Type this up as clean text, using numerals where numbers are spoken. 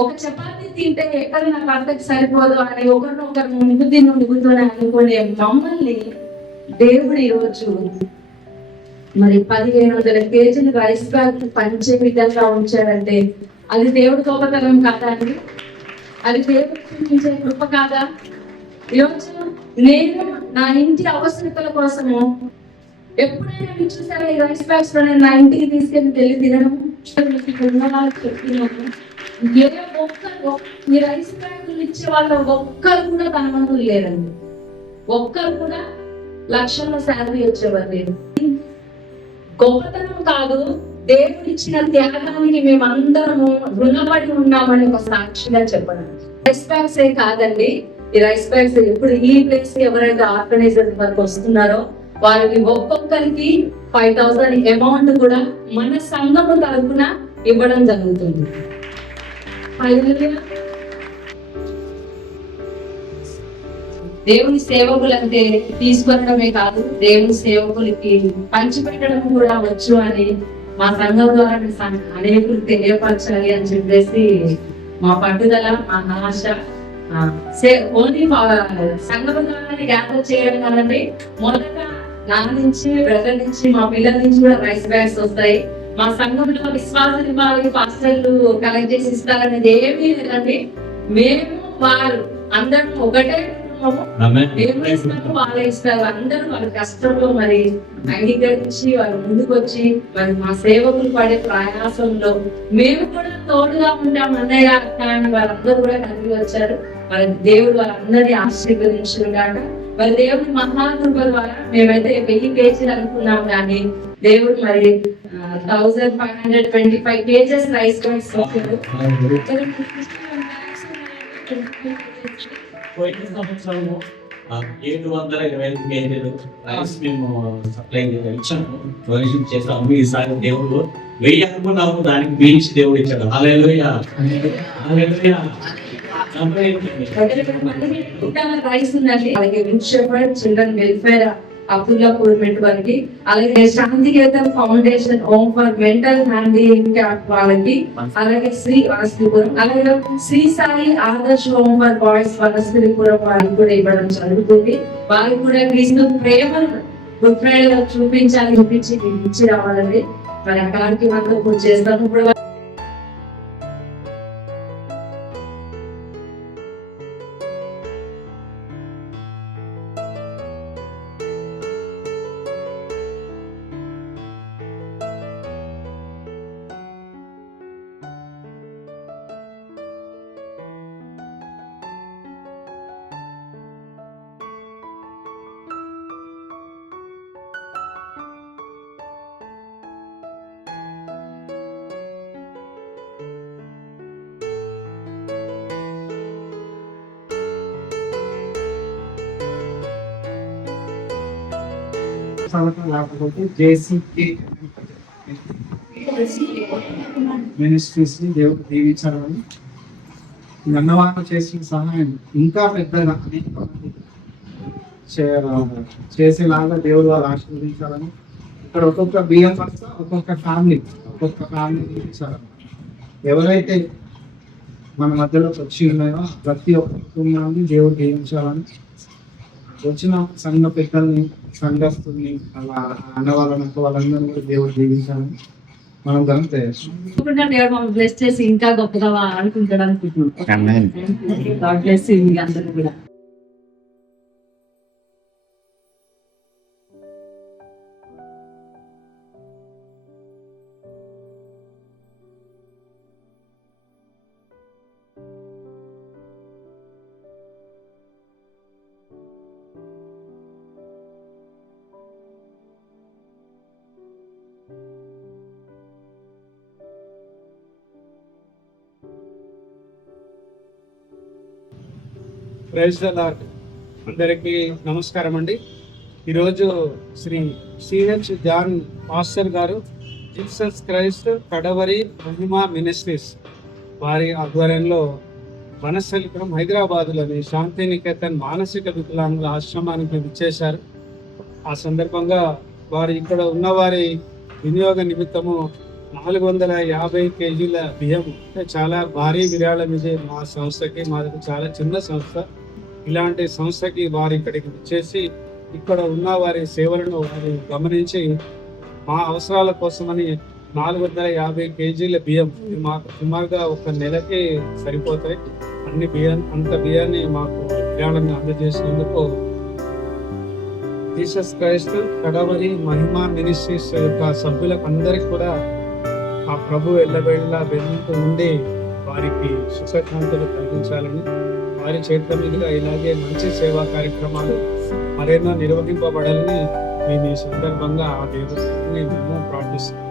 ఒక చపాతీ తింటే ఎక్కడ నాకు అంతకు సరిపోదు అని ఒకరినొకరు మిగుతూనే అనుకునే మమ్మల్ని దేవుడు ఈరోజు మరి 1500 కేజీలు రైస్ బ్యాగ్ పంచే విధంగా ఉంచాడంటే అది దేవుడి గొప్పతనం కాదా అండి? అది దేవుడు చూపించే కృప కాదా? ఈరోజు నేను నా ఇంటి అవసరతల కోసము ఎప్పుడైనా మీరు చూసారా ఈ రైస్ బ్యాగ్స్ లో నేను నా ఇంటికి తీసుకెళ్ళి వెళ్ళి తినడం చెప్తున్నాను. ఏ ఒక్కరు ఈ రైస్ బ్యాగులు ఇచ్చే వాళ్ళు ఒక్కరు కూడా ధనవంతులు లేరండి. ఒక్కరు కూడా లక్షల్లో శాలరీ వచ్చేవారు లేదు. గొప్పతనం కాదు, దేవుడిచ్చిన త్యాగానికి మేమందరము రుణపడి ఉన్నామని ఒక సాక్షిగా చెప్పడం. రైస్ బ్యాగ్స్ ఏ కాదండి, ఈ రైస్ బ్యాగ్స్ ఎప్పుడు ఈ ప్లేస్ కి ఎవరైతే ఆర్గనైజర్ వరకు వస్తున్నారో వారికి ఒక్కొక్కరికి 5000 అమౌంట్ కూడా మన సంఘము తరఫున ఇవ్వడం జరుగుతుంది. దేవుని సేవకులు అంటే తీసుకొనడమే కాదు, దేవుని సేవకులకి పంచిపెట్టడం కూడా వచ్చు అని మా సంఘం ద్వారా అనేకులు తెలియపరచాలి అని చెప్పేసి మా పట్టుదల, మా ఆశ. ఓన్లీ సంఘం ద్వారా గ్యాదర్ చేయడం కాదండి, మొదట నా నుంచి, బ్రదర్ నుంచి, మా పిల్లల నుంచి కూడా రైస్ బ్యాగ్స్ వస్తాయి. మా సంఘంలో విశ్వాసాన్ని వాళ్ళకి పాస్టర్లు కలెక్ట్ చేసి ఇస్తారనేది ఏమీ లేదండి. మేము వారు అందరం ఒకటే, వాళ్ళే ఇస్తారు. అందరూ వాళ్ళ కష్టంలో మరి అంగీకరించి వాళ్ళు ముందుకు వచ్చి మరి మా సేవకులు పడే ప్రయాసంలో మేము కూడా తోడుగా ఉంటాం అన్నయ్య అక్క అని వాళ్ళందరూ కూడా కలిగి వచ్చారు. మరి దేవుడు వాళ్ళందరినీ ఆశీర్వదించుగాక. మరి దేవుడి మహాకృప ద్వారా మేమైతే 1000 కేజీలు అనుకున్నాం, కానీ దేవుడు మరి 1525 కేజెస్ రైస్ బ్యాగ్స్ వచ్చారు. పోయిన సంవత్సరము 725 కేజీలు రైస్ మేము సప్లై ఇచ్చాము, డొనేషన్ చేసాము. ఈసారి దేవుడు 1000 అనుకున్నాము, దానికి మించి దేవుడు ఇచ్చాడు. హల్లెలూయా, హల్లెలూయా. రైస్ ఉందండి, అలాగే good shepherd children welfare Abdullapur వారికి, అలాగే Shantiketan foundation home for mental handicap వాళ్ళకి, అలాగే శ్రీ వనస్థలిపురం, అలాగే Shri Sai Adarsh home for boys Vanasthalipuram వారికి కూడా ఇవ్వడం జరుగుతుంది. వారికి కూడా క్రీస్తు ప్రేమను గుడ్ ఫ్రైడే చూపించి ఇచ్చి రావాలండి. మరి ఆ కార్యక్రమంతో చేస్తాము. ఇప్పుడు లేకపోతే జేసీకే మినిస్ట్రీస్ ని దేవుడు దీవించాలని, అన్నవాళ్ళు చేసిన సహాయం ఇంకా పెద్దగా చేసేలాగా దేవుడు వాళ్ళు ఆశీర్వదించాలని, ఇక్కడ ఒక్కొక్క బియ్యం వస్తా ఒక్కొక్క ఫ్యామిలీ దీవించాలని, ఎవరైతే మన మధ్యలోకి వచ్చి ఉన్నాయో ప్రతి ఒక్క కుటుంబాన్ని దేవుడు దీవించాలని, వచ్చిన సంఘ పెద్దల్ని, సంఘస్తుల్ని, అలా అన్నవాళ్ళని, వాళ్ళందరినీ కూడా దేవుడు దీవించాలని మనం గంతే బ్లెస్ చేసి ఇంకా గొప్పగా ఆడుకుంటాడు అనుకుంటున్నాం. అందరూ కూడా ప్రైజ్ ది లార్డ్. అందరికీ నమస్కారం అండి. ఈరోజు శ్రీ సిహెచ్ జాన్ పాస్టర్ గారు జీసస్ క్రైస్ట్ కడవరి మహిమా మినిస్ట్రీస్ వారి ఆధ్వర్యంలో వనస్థలిపురం హైదరాబాద్లోని శాంతినికేతన్ మానసిక వికలాంగుల ఆశ్రమానికి విచ్చేశారు. ఆ సందర్భంగా వారు ఇక్కడ ఉన్నవారి వినియోగ నిమిత్తము 450 కేజీల బియ్యం అంటే చాలా భారీ విరాళం ఇది మా సంస్థకి. మాది చాలా చిన్న సంస్థ. ఇలాంటి సంస్థకి వారు ఇక్కడికి వచ్చేసి ఇక్కడ ఉన్న వారి సేవలను వారు గమనించి మా అవసరాల కోసమని 450 కేజీల బియ్యం మాకు సుమారుగా ఒక నెలకి సరిపోతాయి. అంత బియ్యాన్ని మాకు విరాళంగా అందజేసినందుకు జీసస్ క్రైస్ట్ కడవరి మహిమా మినిస్ట్రీస్ యొక్క సభ్యులకు అందరికీ కూడా ఆ ప్రభు ఎల్లవేళలా వెన్నంటూ ఉండి వారికి సుఖశాంతులు కలిగించాలని, వారి చేతుల మీదుగా ఇలాగే మంచి సేవా కార్యక్రమాలు మరెన్నో నిర్వహింపబడాలని మేము ఈ సందర్భంగా ఆ దేవుడిని మేము ప్రార్థిస్తున్నాం.